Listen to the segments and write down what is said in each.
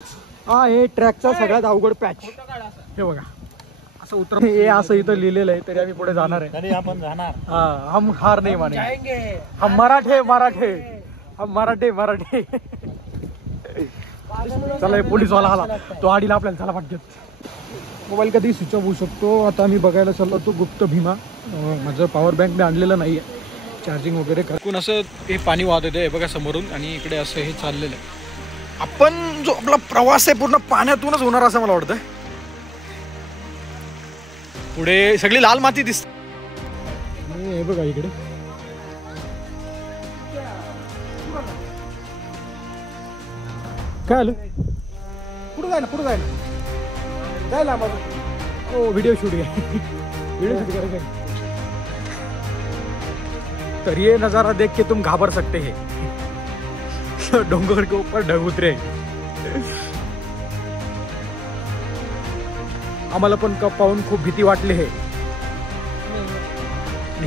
हा हे ट्रॅकचा सगळ्यात अवघड पॅच. हे बघा असं उतर हे असं इथं लिहिलेलं आहे तरी आम्ही पुढे जाणार आहे. तरी आपण जाणार. हा हम हार नाही माने. हम मराठे मराठे हम मराठे मराठे. चला हे पोलीसवाला आला तो आडीला आपल्याला चला पाठवत. मोबाईल कधी स्विच ऑफ होऊ शकतो. आता आम्ही बघायला चाललो तो गुप्त भीमा. माझं पॉवर बँक मी आणलेलं नाही आहे चार्जिंग वगैरे करून. असं हे पाणी वाहत येतं हे बघा समोरून आणि इकडे असं हे चाललेलं आहे. आपण जो आपला प्रवास आहे पूर्ण पाण्यातूनच होणार असं मला वाटतं. पुढे सगळी लाल माती दिसते. हे बघा इकडे काय आलं पुढे जायला पुढे जायला जायला माझं. हो व्हिडिओ शूट आहे व्हिडिओ शूट करायचं. तर ये नज़ारा देख के तुम घाबर सकते हैं. डोंगर के ऊपर ढग उतरे. आम्हाला पण पाहून खूप भीती वाटली आहे.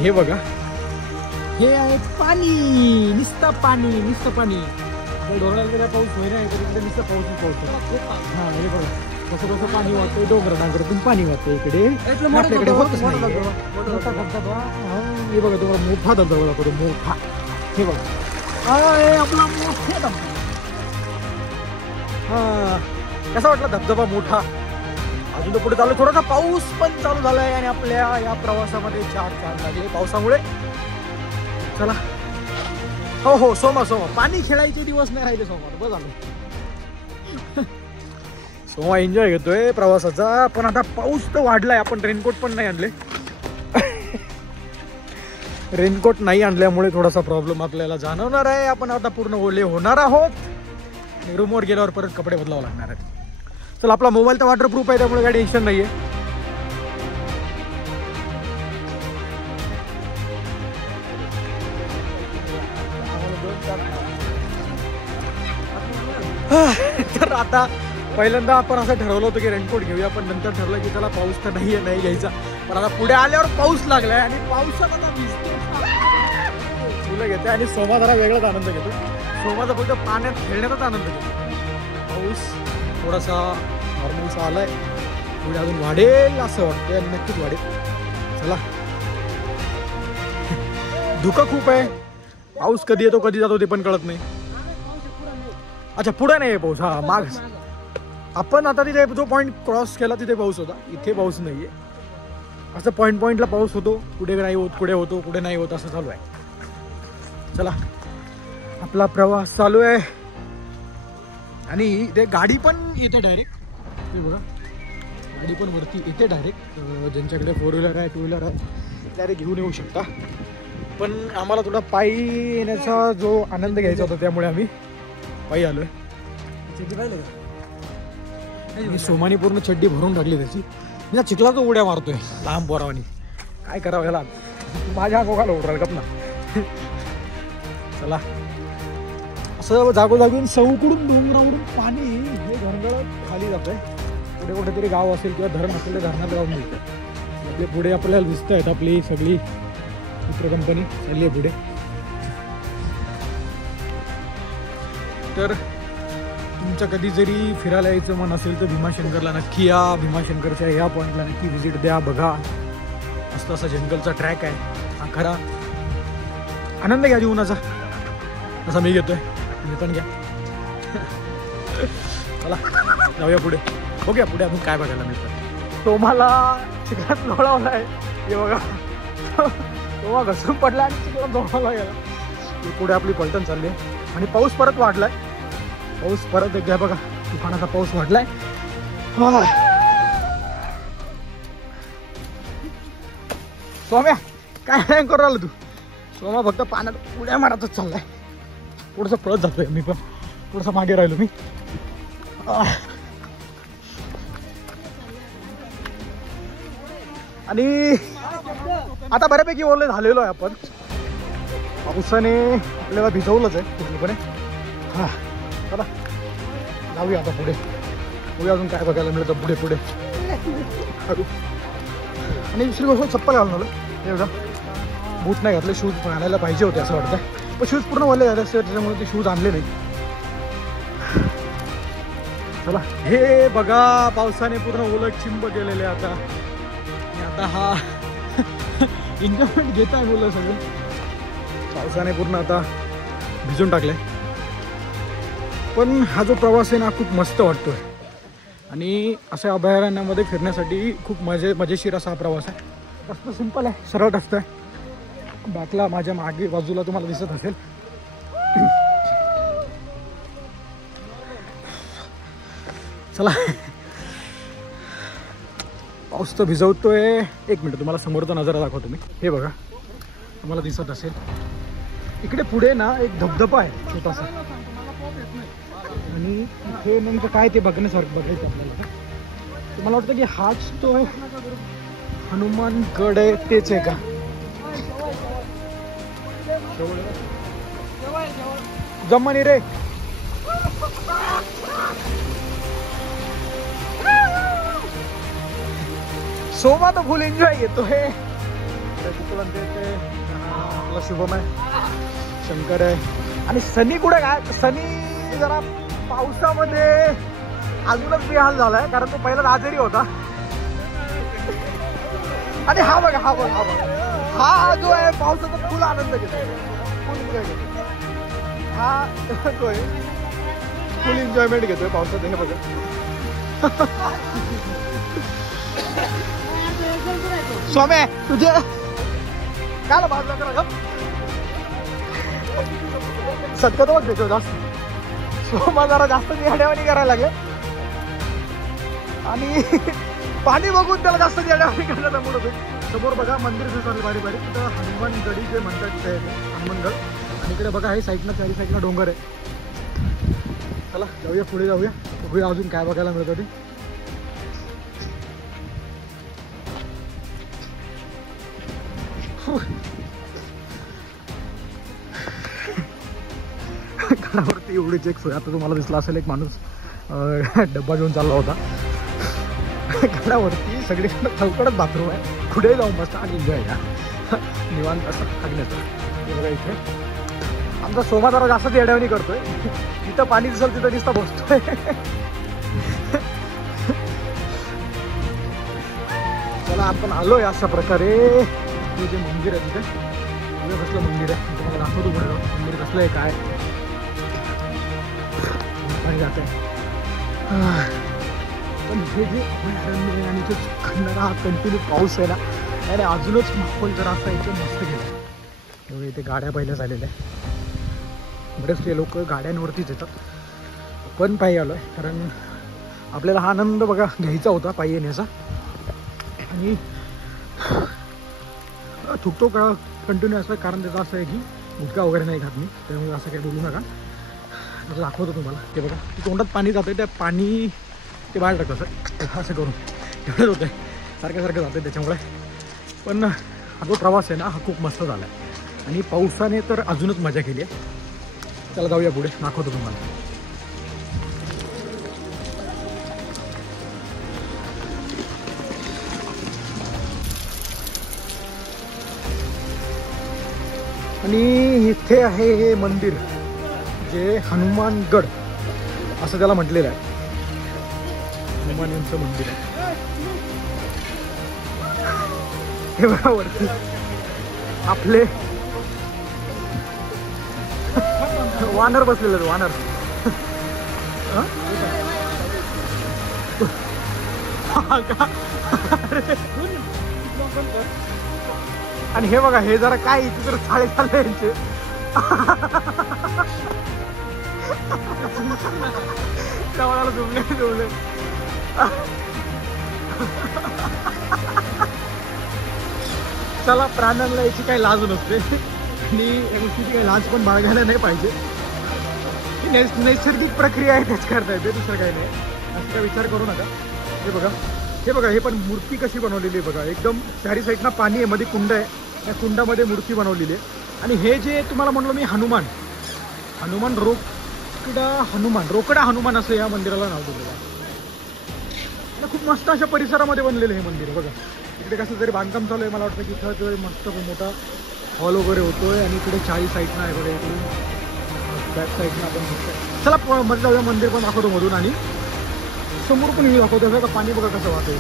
हे बघा हे आहे पाणी नुसतं पाणी नुसतं पाणी. डोंगराला गेला पाऊस होईल नाही तर इकडे नुसतं पाऊसच पाऊस. हा हे बघा कसं कसं पाणी वाहतंय डोंगर डांगरातून पाणी वाहतंय इकडे. आपल्याकडे होतच नाही मोठा धबधबा. हे बघा तुम्हाला मोठा धबधबा दाखवतो मोठा. हे बघा आपला मोठा धबधबा. हा कसा वाटला धबधबा मोठा. अजून तर पुढे चालू थोडासा पाऊस पण चालू झालाय आणि आपल्या या प्रवासामध्ये 4 चांद लागले पावसामुळे. चला हो हो सोमवार पाणी खेळायचे दिवस नाही राहिले सोमवार. बस झालं सोमवार एन्जॉय घेतोय प्रवासाचा. पण आता पाऊस तर वाढलाय. आपण रेनकोट पण नाही आणले. रेनकोट नाही आणल्यामुळे थोडासा प्रॉब्लेम आपल्याला जाणवणार आहे. आपण आता पूर्ण ओले होणार आहोत. रूमवर गेल्यावर परत कपडे बदलावं लागणार आहेत. चला आपला मोबाईल तर वॉटरप्रूफ आहे त्यामुळे काही टेन्शन नाहीये. तर आता पहिल्यांदा आपण असं ठरवलं होतं की रेनकोट घेऊया पण नंतर ठरलं की त्याला पाऊस तर नाही घ्यायचा. पण आता पुढे आल्यावर पाऊस लागलाय आणि पावसात आता भिजतो फुलं घेते आणि सोमा जरा वेगळाच आनंद घेतो. सोमाचा फक्त पाण्यात खेळण्याचाच आनंद घेतो. पाऊस थोडासा नॉर्मलचा आलाय. पुढे अजून वाढेल असं वाटतंय आणि नक्कीच वाढेल. चला धुकं खूप आहे. पाऊस कधी येतो कधी जातो ते पण कळत नाही. अच्छा पुढे नाही पाऊस. हा माग आपण आता तिथे जो पॉईंट क्रॉस केला तिथे पाऊस होता. इथे पाऊस नाहीये. असं पॉईंटला पाऊस होतो. पुढे नाही होत पुढे होतो पुढे नाही होत असं चालू आहे. चला आपला प्रवास चालू आहे आणि ते गाडी पण येते डायरेक्ट. ते बघा गाडी पण वरती येते डायरेक्ट. ज्यांच्याकडे 4 व्हीलर आहे 2 व्हीलर आहे डायरेक्ट घेऊन येऊ शकता. पण आम्हाला थोडा पायी येण्याचा जो आनंद घ्यायचा होता त्यामुळे आम्ही पायी आलोय. सोमानी पूर्ण चड्डी भरून टाकली त्याची. मी चिखलाच उड्या मारतोय लहान पोरावानी. काय करावं याला माझ्या कोकाला उडराल गपना. चला असं जागोजागून सौकडून डोंगरावरून पाणी हे घरगळत खाली जातंय. पुढे कुठेतरी गाव असेल किंवा धरण असेल तर धरणात जाऊन मिळतं. आपले पुढे आपल्याला दिसत आहेत आपली सगळी मित्र कंपनी चालली आहे पुढे. तर तुमचं कधी जरी फिरायला यायचं मन असेल तर भीमाशंकरला नक्की या. भीमाशंकरच्या या पॉईंटला नक्की व्हिजिट द्या. बघा मस्त असा जंगलचा ट्रॅक आहे. हा खरा आनंद घ्या जीवनाचा असा मी घेतोय. मी पण घ्या. चला जाऊया पुढे. बघूया पुढे अजून काय बघायला मिळतं. तो मला चिखलात लोळवलाय. हे बघा तो घसरून पडला आणि चिखलात लोळवला गेला. पुढे आपली पलटण चालली आहे आणि पाऊस परत वाढलाय. पाऊस परत एकदा बघा तुफानाचा पाऊस वाढलाय. सोम्या काय नाही करू राहिला तू. सोमा फक्त पाण्यात उड्या मारतच चाललाय. थोडंसं पळत जातोय मी पण थोडंसं मागे राहिलो मी. आणि आता बऱ्यापैकी ओले झालेलो आहे आपण. पावसाने आपल्याला भिजवलंच आहे पूर्णपणे. हा चला जाऊया आता पुढे. बघूया अजून काय बघायला मिळतं पुढे पुढे. आणि दुसरी गोष्ट चप्पल घालून आलो. हे बघा बूट नाही घातले. शूज घालायला पाहिजे होते असं वाटतं पण शूज पूर्ण ओले झाले असते त्याच्यामुळे ते शूज आणले नाही. चला हे बघा पावसाने पूर्ण ओलं चिंब केलेले आता. आणि आता हा एन्जॉयमेंट घेत आहे मुलं सगळं. पावसाने पूर्ण आता भिजून टाकलंय. पण हा जो प्रवास आहे ना खूप मस्त वाटतोय. आणि अशा अभयारण्यामध्ये फिरण्यासाठी खूप मजेशीर असा हा प्रवास आहे. रस्ता सिंपल आहे, सरळ रस्ता आहे. बॅकला माझ्या मागे बाजूला तुम्हाला दिसत असेल. चला पाऊस तर भिजवतोय. एक मिनिट तुम्हाला समोरचा नजारा दाखवतो मी. हे बघा तुम्हाला दिसत असेल इकडे पुढे ना एक धबधबा आहे छोटासा. आणि इथे नेमकं काय ते बघायचं आपल्याला. तुम्हाला वाटतं की हाच तो हनुमानगड आहे, तेच आहे का? जम्मानी रे सोमा तो फुल एन्जॉय घेतोय. आपला शुभम आहे, शंकर आहे आणि सनी कुठे काय. सनी जरा पावसामध्ये अजूनच बेहाल झालाय कारण तो पहिला आजारी होता. आणि हा बघा हा बघा हा बघा हा जो आहे पावसाचा फुल आनंद घेतोय, फुल एन्जॉय घेतोय. हा तो आहे फुल एन्जॉयमेंट घेतोय पावसात. हे बघा स्वामे तुझे काय बाजूला करा सत्य देतो जास्त. सोमा जरा जास्त येड्यावानी करायला लागले आणि पाणी बघून त्याला जास्त येड्यावानी करायला मूड होते. समोर बघा मंदिर दिसत बारीक बारीक. तिथं हनुमानगडी जे म्हणतात ते हनुमानगड. आणि इकडे बघा हे साईडला चारी साईडला डोंगर आहे. चला जाऊया पुढे जाऊया, बघूया अजून काय बघायला मिळतं ते. गडावरती एवढीच एक सोय. आता तुम्हाला दिसला असेल एक माणूस डब्बा घेऊन चालला होता. गडावरती सगळीकडे चौकडच बाथरूम आहे. पुढे जाऊन मस्त आणि एन्जॉय घ्या निवांत असं हागण्याचं. हे बघा इथे आमचा सोमा जरा जास्त येड्यावानी करतोय. जिथं पाणी दिसेल तिथं दिसता बसतोय. चला आपण आलोय अशा प्रकारे. हे जे मंदिर आहे तिथे कसलं मंदिर आहे तुम्हाला दाखवतो. पुढे मंदिर कसलं आहे काय पाणी जात आहे. पण हे जे अभयारण्य आहे आणि जो खंडारा हा कंटिन्यू पाऊस आहे ना त्याने अजूनच माहोल जरा असा एकदम मस्त गेला. एवढे इथे गाड्या पहिल्या झालेल्या आहे. बरेचसे लोक गाड्यांवरतीच येतात. पण पायी आलो आहे कारण आपल्याला हा आनंद बघा घ्यायचा होता पायी येण्याचा. आणि थुकतो का कंटिन्यू असं कारण त्याचं असं आहे की गुटखा वगैरे नाही खात मी, त्यामुळे असं काही बोलू नका. असं दाखवतो तुम्हाला. ते बघा ते तोंडात पाणी जातं त्या पाणी ते बाहेर टाकतं असं करून एवढंच होतं आहे. सारखं जातं त्याच्यामुळे. पण हा जो प्रवास आहे ना हा खूप मस्त झाला आहे आणि पावसाने तर अजूनच मजा केली आहे. चला जाऊया पुढे, दाखवतो तुम्हाला. आणि इथे आहे हे मंदिर जे हनुमानगड असं त्याला म्हटलेलं आहे. हनुमान यांचं मंदिर आहे. हे बघा वरती आपले वानर बसलेले आहेत. वानर आणि हे बघा हे जरा काय इथे तर चाळे चालले यांचे. त्यावेळेला झुमले चला प्राण्यांना याची काही लाज नसते आणि या गोष्टीची काही लाज पण बाळगायला नाही पाहिजे. नैसर्गिक प्रक्रिया आहे त्याच करता येते, दुसरं काही नाही. असं काय विचार करू नका. हे बघा हे पण मूर्ती कशी बनवलेली आहे बघा. एकदम चारी साईडनं पाणी आहे, मध्ये कुंड आहे. त्या कुंडामध्ये मूर्ती बनवलेली आहे. आणि हे जे तुम्हाला म्हणलो मी हनुमान रोकडा हनुमान असं या मंदिराला नाव दिलेलं आहे. खूप मस्त अशा परिसरामध्ये बनलेलं हे मंदिर बघा. इकडे कसं तरी बांधकाम चालू आहे. मला वाटतं की इथं मस्त मोठा हॉल वगैरे होतोय. आणि इकडे चारी साईडनं आहे बघा. इकडून बॅक साईडनं आपण चला मध्ये जाऊया. मंदिर पण दाखवतो मधून आणि समोर पण व्ह्यू दाखवतो का पाणी बघा कसं वाहतंय.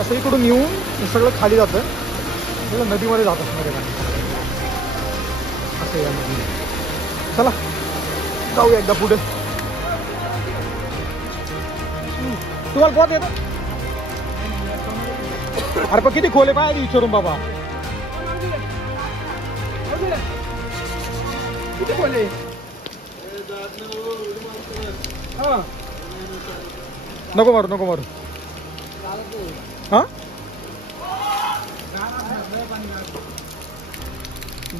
असं इकडून येऊन हे सगळं खाली जातं, सगळं नदीमध्ये जात असणार आहे असं या नदीमध्ये. चला जाऊया एकदा पुढे. तुम्हाला पोहत येतं? अरे पण किती खोल आहे पाय विचारून बाबा. किती खोल आहे? हा नको मारू नको मारू. हा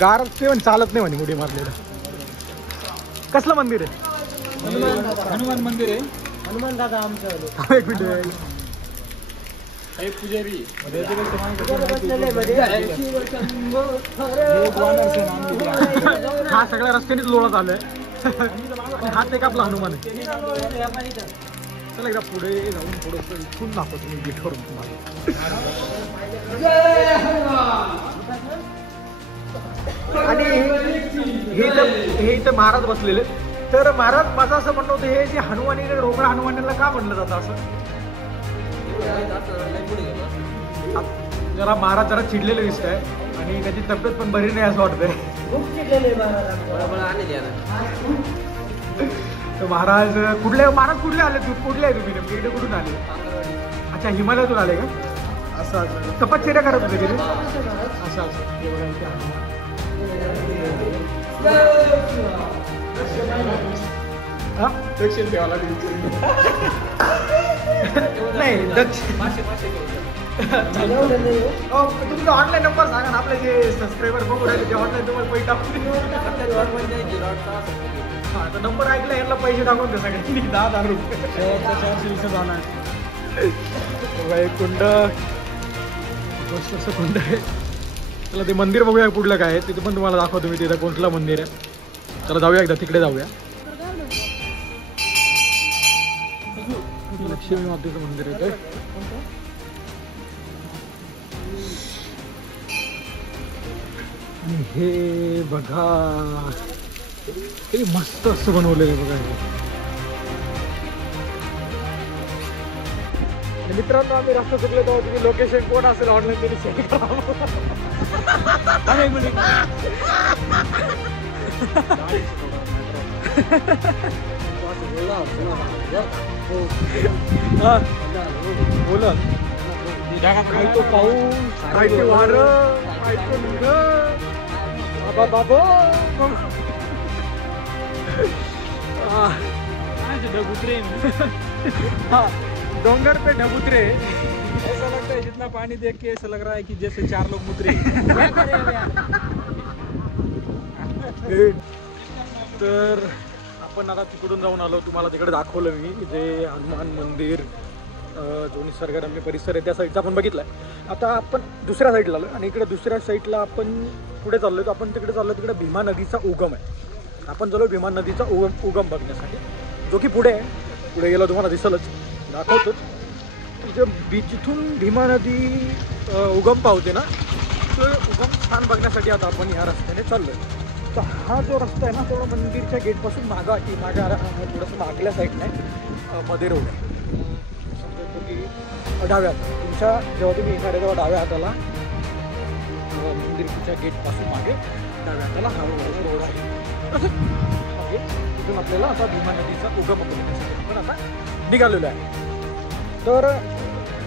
गार ते पण चालत नाही म्हणे उडी मारलेलं. कसलं मंदिर आहे? हनुमान मंदिर आहे. हनुमान दादा आमचं एक मिनिट. पुजारी हा सगळ्या रस्त्यानेच लोळा चालू आहे. हात एक आपला हनुमान आहे. चला एकदा पुढे जाऊन थोडंसं इथून दाखवतो मी गेटवरून तुम्हाला. आणि हे इथं महाराज बसलेले. तर महाराज माझं असं म्हणणं होतं, हे जे हनुमानी रोगडा हनुमानाला का म्हणलं जातं असं? जरा महाराज जरा चिडलेले दिसत आहे आणि त्याची तब्येत पण बरी नाही असं वाटतंय. तर महाराज कुठले आले? कुठले आहे तुम्ही? नेमके इकडे कुठून आले? अच्छा हिमालयातून आले का? असं तपश्चर्या करत होते तिथे असं दक्षिण देवाला नाही. तुमचा ऑनलाईन नंबर सांगा ना. आपले जे सबस्क्रायबर बघू राहिले ते ऑनलाईन तुम्हाला पैसे टाकून. हा तर नंबर ऐकला यांना पैसे टाकून दे सगळ्यांनी 10,000 रुपये. कुंड असं कुंड आहे. चला ते मंदिर बघूया कुठलं काय आहे. तिथे पण तुम्हाला दाखवतो मी तिथं कोणतं मंदिर आहे. चला जाऊया एकदा तिकडे जाऊया. लक्ष्मी मातेचं मंदिर आहे. आणि हे बघा किती मस्त असं बनवलेलं आहे बघा. मित्रांनो आम्ही रस्ता चुकलो तेव्हा तुम्ही लोकेशन कोण असेल ऑनलाईन तरी शेअर करा. बोला काय तो पाऊस, काय ते वारं, काय ते मुलं, बाबा बाबा ढबुतरे. हाँ डोंगर पे ढबुतरे. ऐसा लगता है जितना पानी देख के ऐसा लग रहा है कि जैसे 4 लोग मुतरे. तर आपण आता तिकडून जाऊन आलो. तुम्हाला तिकडे दाखवलं मी जे हनुमान मंदिर जो निसर्गरम्य परिसर आहे त्या साईडचा आपण बघितलाय. आता आपण दुसऱ्या साईडला आलो आणि इकडे दुसऱ्या साईडला आपण पुढे चाललोय. तर आपण तिकडे चाललो, तिकडे भीमा नदीचा उगम आहे. आपण चाललो भीमा नदीचा उगम बघण्यासाठी, जो की पुढे आहे. पुढे गेला तुम्हाला दिसलच, दाखवतोच. जिथून भीमा नदी उगम पावते ना, तो उगम स्थान बघण्यासाठी आता आपण ह्या रस्त्याने चाललोय. तर हा जो रस्ता आहे ना, थोडा मंदिरच्या गेटपासून मागा थोडंसं मागल्या साईडने मध्ये रोड आहे. समजतो की डाव्या हाताला तुमच्या जेव्हा तुम्ही येणार आहे तेव्हा डाव्या हाताला मंदिरच्या गेटपासून मागे डाव्या हाताला हा रोड आहे. तसं मागे तिथून आपल्याला आता भीमा नदीचा उगम बघण्यासाठी आपण आता निघालेलो आहे. तर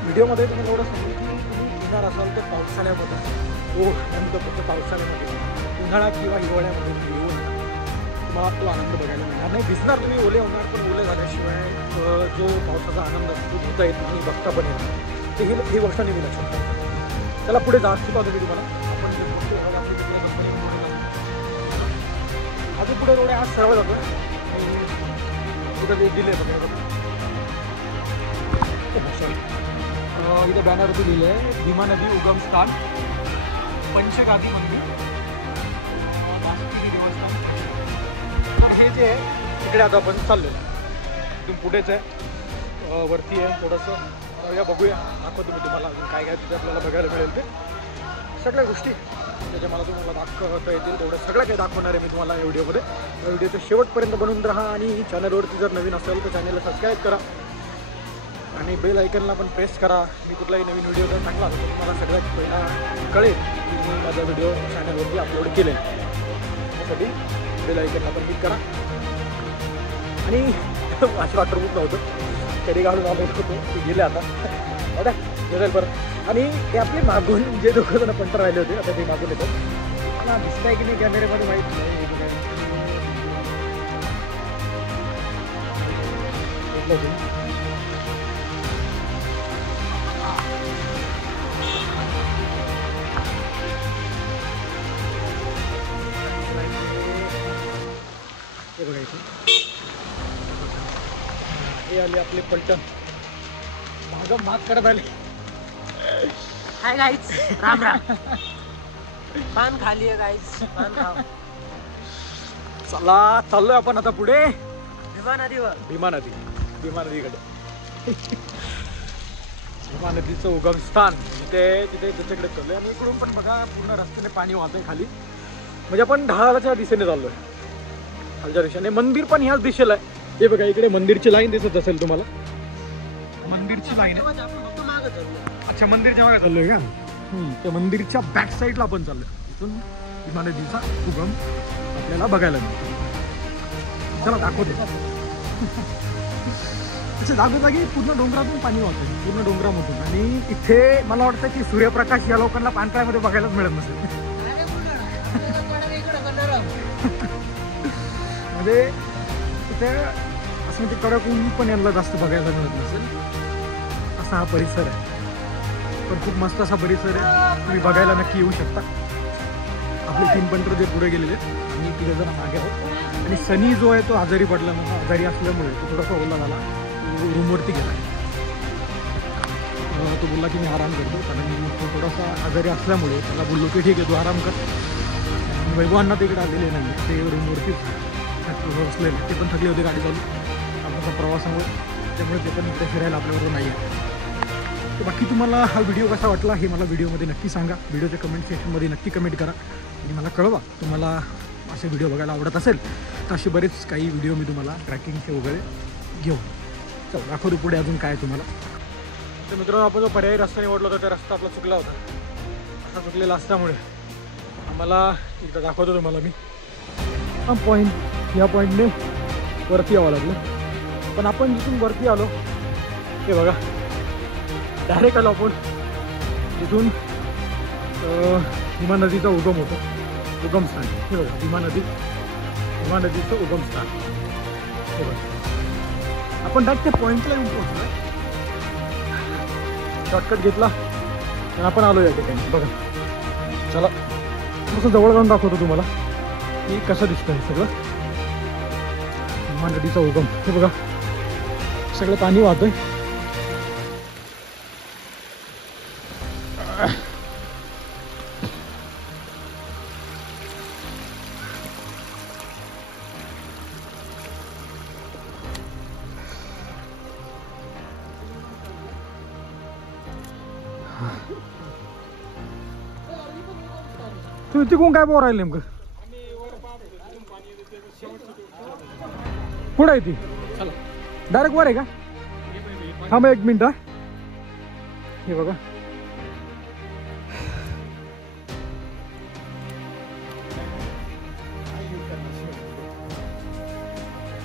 व्हिडिओमध्ये तुम्ही एवढं सांगू की तुम्ही येणार असाल तर पावसाळ्यामध्ये, फक्त पावसाळ्यामध्ये, उन्हाळ्यात किंवा हिवाळ्यामध्ये येऊ नका. तुम्हाला तो आनंद बघायला मिळणार नाही. दिसणार तुम्ही ओले होणार, पण ओले झाल्याशिवाय जो पावसाचा आनंद असतो घेता येत नाही, बघता पण येणार. तर ही गोष्ट नेहमी लक्षात ठेवा. त्याला पुढे जास्त पाहतो मी तुम्हाला. आपण जे बघतो अजून पुढे रोड आज सरळ जातो. कुठं दिले बघा, इथं बॅनरवरती लिहिलं आहे भीमा नदी उगम स्थान, पंचगादी मंदिर, देवस्थान. हे जे आहे तिकडे आता आपण चाललो आहे. इथून पुढेच आहे, वरती आहे थोडंसं. या बघूया, दाखवतो मी तुम्हाला अजून काय काय तिथे आपल्याला बघायला मिळेल ते सगळ्या गोष्टी. त्याच्या मला तुम्हाला दाखवता येतील तेवढं सगळं काही दाखवणार आहे मी तुम्हाला या व्हिडिओमध्ये. या व्हिडिओचं शेवटपर्यंत बनवून राहा आणि चॅनलवरती जर नवीन असेल तर चॅनलला सबस्क्राईब करा आणि बेल आयकनला पण प्रेस करा. मी कुठलाही नवीन व्हिडिओ जर टाकला तर तुम्हाला सगळ्यात पहिला कळेल की मी माझा व्हिडिओ चॅनलवरती अपलोड केले. त्यासाठी बेल आयकनला पण क्लिक करा. आणि माझं वॉटरप्रूफ नव्हतं कधी घालून आलो होतो ते गेले आता आता गेलं परत. आणि ते आपले मागून जे दोघं जण पंटर राहिले होते आता ते मागून येतात. मला दिसतंय की नाही कॅमेऱ्यामध्ये माहीत नाही. हे बघायचं हे आले आपले पलटण माग करत आले. Hi guys, Ram Ram. पान खाली आहे गाइस, पान खाओ. चला चाललोय आपण आता पुढे भीमा नदीवर. भीमा नदीकडे. भीमा नदीचं उगम स्थान तिथे त्याच्याकडे चाललोय. आणि इकडून पण बघा पूर्ण रस्त्याने पाणी वाहतंय खाली. म्हणजे आपण ढाळाच्या दिशेने चाललोय खालच्या दिशेने. मंदिर पण ह्याच दिशेला आहे. हे बघा इकडे मंदिरची लाईन दिसत असेल तुम्हाला. मंदिरची लाईन आहे. अच्छा मंदिरच्या मागे चाललोय का. त्या मंदिरच्या बॅक साईडला आपण चाललोय. इथून भीमा नदीचा उगम आपल्याला बघायला मिळतो. चला दाखवतो. त्याच्या जागोजागी पूर्ण डोंगरातून पाणी वाहतंय पूर्ण डोंगरामधून. आणि इथे मला वाटतं की सूर्यप्रकाश या लोकांना पानकळ्यामध्ये बघायलाच मिळत नसेल. म्हणजे तिथे असं म्हणजे कडक ऊन पण यांना जास्त बघायला मिळत नसेल असा हा परिसर आहे. पण खूप मस्त असा परिसर आहे. तुम्ही बघायला नक्की येऊ शकता. आपले 3 पंटर जे पुढे गेलेले आणि 3 जण मागे आहोत. आणि सनी जो आहे तो आजारी पडला आजारी असल्यामुळे तो थोडासा ओला झाला. रूमवरती गेला. तो बोलला की मी आराम करतो कारण तो थोडासा आजारी असल्यामुळे त्याला बोललो की ठीक आहे तू आराम कर. वैभवांना तिकडे आलेले नाही ते रूमवरतीच बसलेले. ते पण थकले होते गाडी चालू आपल्या प्रवासामुळे. त्यामुळे ते पण इकडे फिरायला आपल्याबरोबर नाही आहे. तर बाकी तुम्हाला हा व्हिडिओ कसा वाटला हे मला व्हिडिओमध्ये नक्की सांगा. व्हिडिओच्या कमेंट सेक्शनमध्ये नक्की कमेंट करा आणि मला कळवा. तुम्हाला असे व्हिडिओ बघायला आवडत असेल तर असे बरेच काही व्हिडिओ मी तुम्हाला ट्रॅकिंगचे वगैरे घेऊन चल दाखवतो पुढे अजून काय तुम्हाला. तर मित्रांनो आपण जो पर्यायी रस्ता निवडला होता त्या रस्ता आपला चुकला होता. असा चुकलेला असल्यामुळे आम्हाला इथं दाखवतो तुम्हाला मी हा पॉईंट. या पॉईंटने वरती यावं लागलं. पण आपण जिथून वरती आलो हे बघा डायरेक्ट आलो आपण जिथून भीमा नदीचा उगम होतो. उगमस्थान हे बघा भीमा नदीचं उगमस्थान हे बघा. आपण डायरेक्ट त्या पॉईंटला येऊन पोहोचलो. शॉर्टकट घेतला आणि आपण आलो या ठिकाणी. बघा चला थोडंसं जवळ जाऊन दाखवतो तुम्हाला की कसं दिसतं हे सगळं. भीमा नदीचा उगम हे बघा सगळं पाणी वाहतंय. तुम्ही तिकडून काय बोर राहील नेमकं कुठं आहे ती. डायरेक्ट वर आहे का. हा मग 1 मिनिट. हे बघा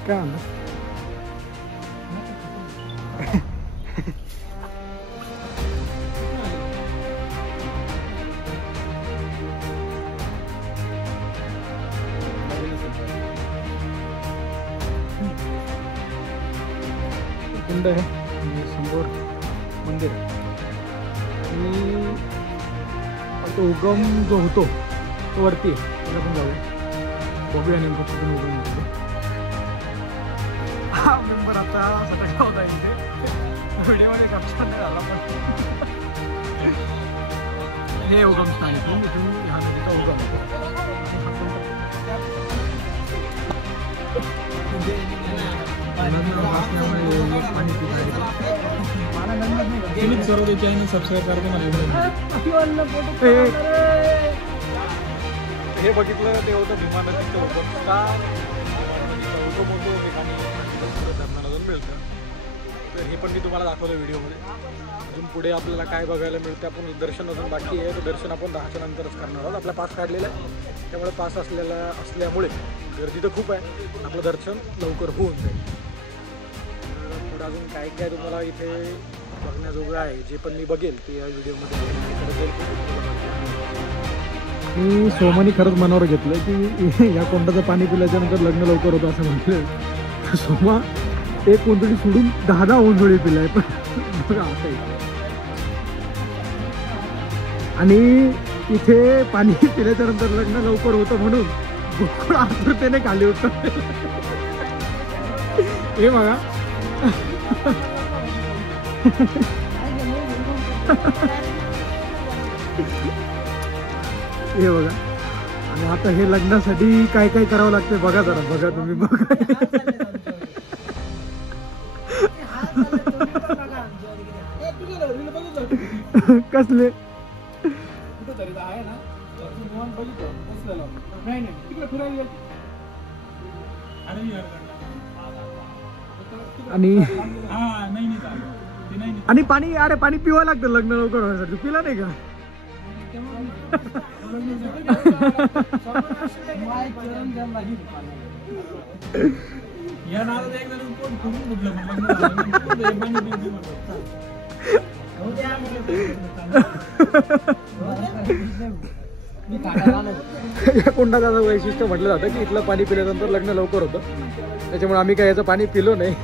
काय म्हणलं कुंड आहे आणि समोर मंदिर आहे. आणि तो उगम जो होतो तो वरती आहे. त्याला पण जाऊया बघूया नेमकं कुठून उगम होतो. हा मेंबर आता सगळा होता इथे व्हिडिओमध्ये कॅप्चर नाही झाला पण हे उगमस्थान इथून ह्या नदीचा उगम होतो. सर्व चॅनल सबस्क्राईब करतो मला. हे बघितलं ते होतं भीमा नदीचं उगम स्थान. उगम होतो ठिकाणी धरणामधून मिळतं. तर हे पण मी तुम्हाला दाखवलं व्हिडिओमध्ये. अजून पुढे आपल्याला काय बघायला मिळतं, आपण दर्शन अजून बाकी आहे. तर दर्शन आपण 10च्या नंतरच करणार आहोत. आपला पास काढलेला आहे, त्यामुळे पास असल्यामुळे गर्दी तर खूप आहे. आपलं दर्शन लवकर होऊन जाईल. पुढे अजून काय काय तुम्हाला इथे बघण्याजोगं आहे, जे पण मी बघेल ते या व्हिडिओमध्ये मी सोमानी खरंच मनावर घेतलं की या कोंडाचं पाणी पिल्याच्या नंतर लग्न लवकर होतं असं म्हटलं. सोमा एक कोणतरी सोडून 10 ओंजोळी पिलाय. पण बघा असं आहे. आणि इथे पाणी पिल्याच्या नंतर लग्न लवकर होतं म्हणून गोकुळ आतुरतेने खाली होतं. हे बघा हे बघा. आणि आता हे लग्नासाठी काय काय करावं लागतं बघा जरा. बघा तुम्ही बघा कसले आणि पाणी, अरे पाणी पिवा लागतं लग्न लवकर होण्यासाठी. पिला नाही का? या कुंडाचं वैशिष्ट्य म्हटलं जातं की इथलं पाणी पिल्यानंतर लग्न लवकर होतं. त्याच्यामुळे आम्ही काय याचं पाणी पिलो नाही.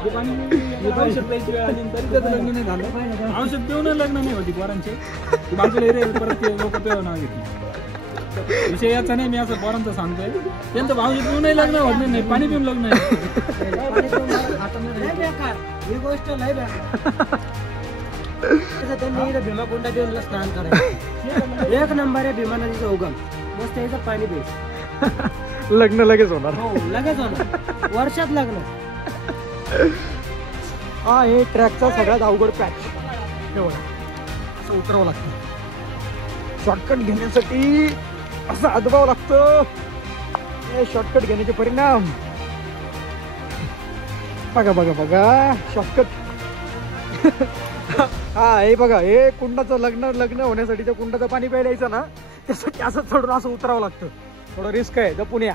औषध प्यायची वेळ आली तरी त्याचं लग्न नाही झालं. औषध पिऊन लग्न नाही होती पोरांचे. बाजूला रे परत लोक पिऊन नाव घेतली. विषय याचा नाही, मी असं पोरांचं सांगतोय. त्यांचं औषध पिऊनही लग्न होत नाही, पाणी पिऊन लग्न आहे. ही गोष्ट लय त्यांनी भीमा कुंडात येऊन स्नान करायचं. एक नंबर आहे भीमा नदीचा उगम. मस्त याचं पाणी बेस. लग्न लगेच होणार. हो लगेच होणार, वर्षात लग्न. हा हे ट्रॅकचा सगळ्यात अवघड पॅच. हे बघा असं उतरावं लागतं. शॉर्टकट घेण्यासाठी असं अदबावं लागतं. हे शॉर्टकट घेण्याचे परिणाम बघा बघा बघा. शॉर्टकट हा हे बघा. हे कुंडाचं लग्न होण्यासाठी त्या कुंडाचं पाणी प्यायला यायचं ना, त्यासाठी असं चढून असं उतरावं लागतं. थोडं रिस्क आहे. तर पुण्या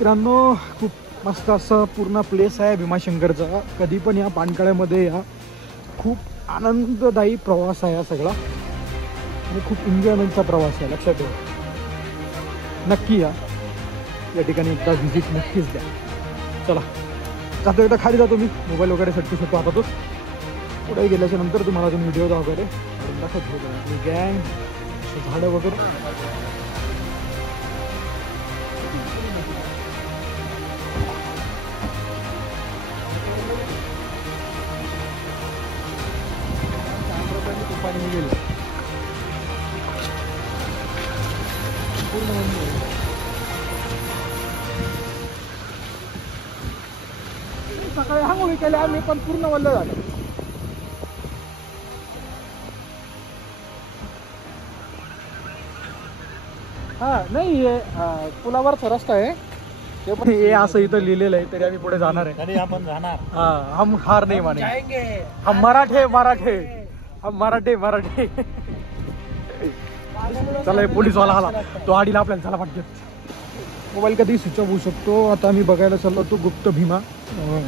मित्रांनो खूप मस्त असं पूर्ण प्लेस आहे भीमाशंकरचा. कधी पण या पानकळ्यामध्ये या. खूप आनंददायी प्रवास आहे हा सगळा आणि खूप एन्जॉयमेंटचा प्रवास आहे. लक्षात ठेवा, नक्की या ठिकाणी एकदा व्हिजिट नक्कीच द्या. चला जातो, एकदा खाली जातो मी. मोबाईल वगैरे सट्टू शकतो आता. तो पुढे गेल्याच्या नंतर तुम्हाला अजून व्हिडिओ वगैरे दाखवतो. गँग झाडं वगैरे पाणी गेलं पूर्ण. सकाळी आंघोळी केल्या आम्ही, पण पूर्ण वल्ल झालं. हा नाही, पुलावरचा रस्ता आहे ते पण. हे असं इथं लिहिलेलं आहे, तरी आम्ही पुढे जाणार आहे. तरी आपण जाणार. हा हम हार नाही माने. हम मराठे हम मराठे. चला पोलीसवाला आला, तो आडीला आपल्याला. चला पाठवत. मोबाईल कधी स्विच ऑफ होऊ शकतो. आता आम्ही बघायला चाललो तो गुप्त भीमा.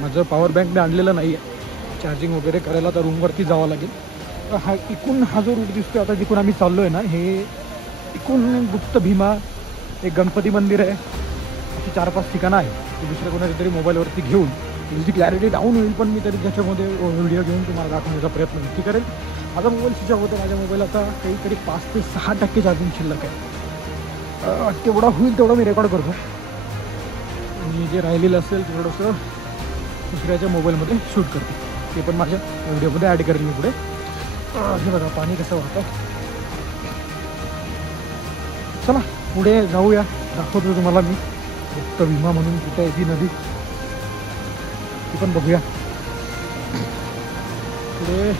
माझं पॉवर बँक मी आणलेलं नाही आहे. चार्जिंग वगैरे करायला तर रूमवरती जावं लागेल. हा इकून हा जो रूट दिसतो आता जिथून आम्ही चाललो आहे ना, हे इकून गुप्त भीमा एक गणपती मंदिर आहे. अशी 4-5 ठिकाणं आहे. ते दुसऱ्या कोणाच्या तरी मोबाईलवरती घेऊन त्याची क्लॅरिटी डाऊन होईल, पण मी तरी त्याच्यामध्ये व्हिडिओ घेऊन तुम्हाला दाखवण्याचा प्रयत्न नक्की करेल. माझा मोबाईल स्विच ऑफ होता. माझ्या मोबाईल आता काहीतरी 5 ते 6% चार्जिंग शिल्लक आहे. तेवढा होईल तेवढं मी रेकॉर्ड करतो. आणि जे राहिलेलं असेल थोडंसं दुसऱ्याच्या मोबाईलमध्ये शूट करतो. ते पण माझ्या व्हिडिओमध्ये ॲड करेल मी पुढे. हे बघा पाणी कसं वाहतं. चला पुढे जाऊया, दाखवतो तुम्हाला मी. गुप्त भीमा म्हणून कुठे आहे ती नदी, ती पण बघूया. पुढे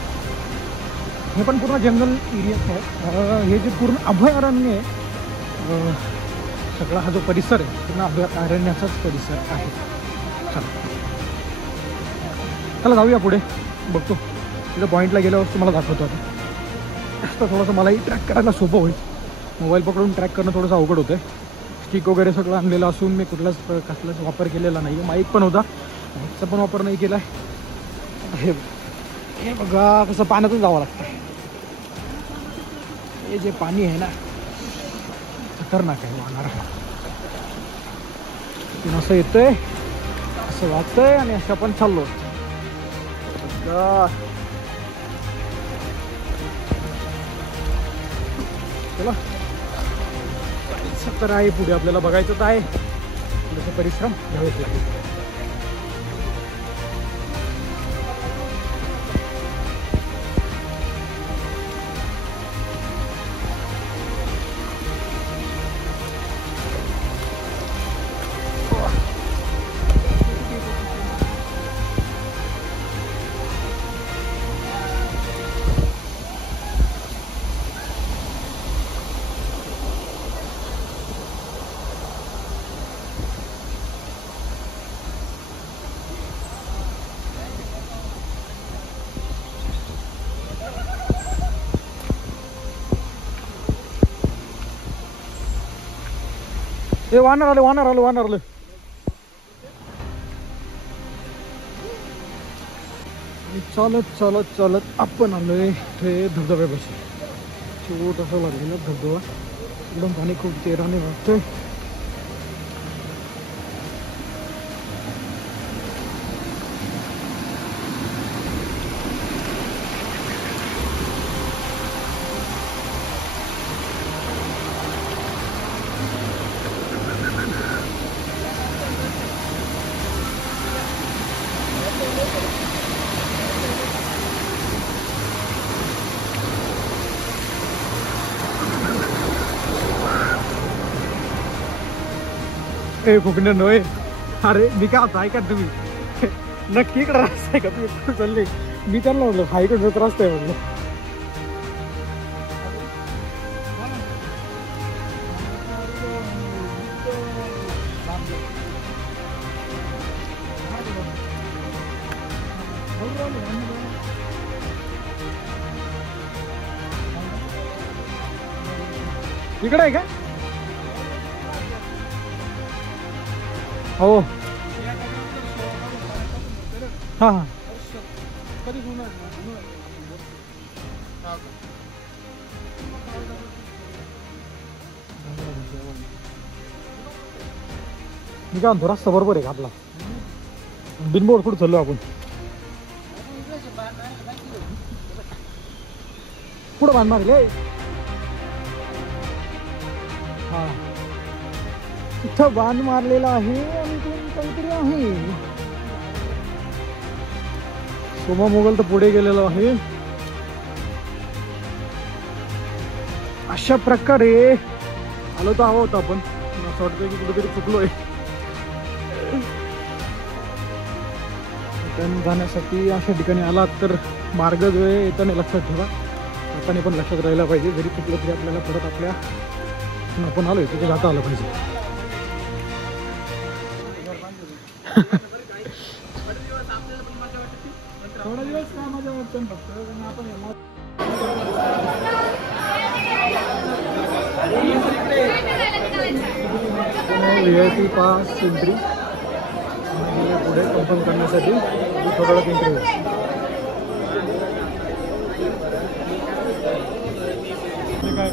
हे पण पूर्ण जंगल एरियाच आहे. हे जे पूर्ण अभयारण्य आहे, सगळा हा जो परिसर आहे पूर्ण अभयारण्याचाच परिसर आहे. चला जाऊया पुढे, बघतो तिथं पॉईंटला गेल्यावर तुम्हाला दाखवतो. आता थोडंसं मलाही ट्रॅक करायला सोपं होईल. मोबाईल पकडून ट्रॅक करणं थोडंसं अवघड होतं आहे. स्टिक वगैरे सगळं आणलेलं असून मी कसलाच वापर केलेला नाही आहे. माईक पण होता, माईकचा पण वापर नाही केला आहे. हे बघा कसं पाण्यातून जावं लागतं. हे जे पाणी आहे ना खतरनाक आहे, वाहणार असं येतंय, असं वाहतंय आणि असं आपण चाललो. चला तर आहे पुढे आपल्याला बघायचं तर आहे. थोडंसं परिश्रम घ्यावेच लागेल. हे वानर आलं. चालत आपण आलोय हे धबधब्यापाशी. छोट असं लागलेलं धबधबा, एकदम पाणी खूप तेराने वाहतंय. ए फुकणे नव्हे, अरे मी काय होतं ऐका तुम्ही, नक्की इकडं रस्ता आहे का तुम्ही कुठं चालले? मी त्यांना म्हटलं हा इकडं रस्ता आहे म्हटलं. इकडे आहे का? हो हां हां. मी काय म्हणतो रस्ता बरोबर आहे का आपला? बिनबोर्ड कुठं चाललो आपण? कुठं बांध मारले? हां इथं बांध मारलेला आहे आणि काहीतरी आहे. सोमा मोगल तर पुढे गेलेलो आहे. अशा प्रकारे आलो तर आहोत आपण. असं वाटतं की कुठेतरी चुकलोय. जाण्यासाठी अशा ठिकाणी आलात तर मार्ग जो आहे येताना लक्षात ठेवा. आपण पण लक्षात राहायला पाहिजे. जरी चुकलं तरी आपल्याला परत आपल्या आपण आलोय तिथे जाता आलं पाहिजे. थोडा दिवस काय मजा वाटतं फक्त आपण VIP पास एंट्री पुढे कन्फर्म करण्यासाठी थोडा वेळ इंटरव्ह्यू. काय